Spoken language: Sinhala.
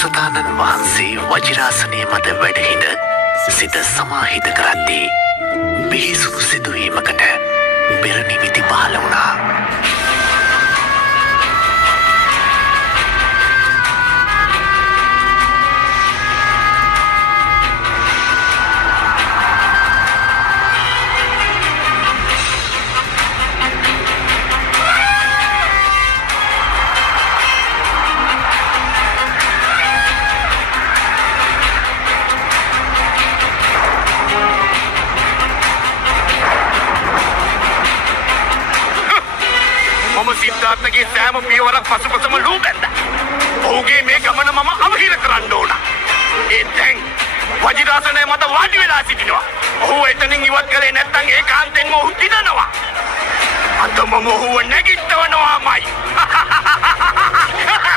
බෝසතාණන් වහන්සේ වජිරාසනය මත වැඩහිඳ සිත සමාහිත කරද්දී බිහිසුණු සිදුවීමකට පෙර නිමිති පහළ වුණා. සිද්ධාර්ථගේ සෑම පියවරක් පසුපසම ලූ බැන්දා. ඔහුගේ මේ ගමන මම අවහිර කරන්න ඕන. ඒ දැන් වජිරාසනය මත වාඩි වෙලා සිටිනවා. ඔහු එතනින් ඉවත් කරේ නැත්නම් ඒකාන්තයෙන්ම ඔහු දිනනවා. අද මම ඔහුව නැගිටවනවාමයි.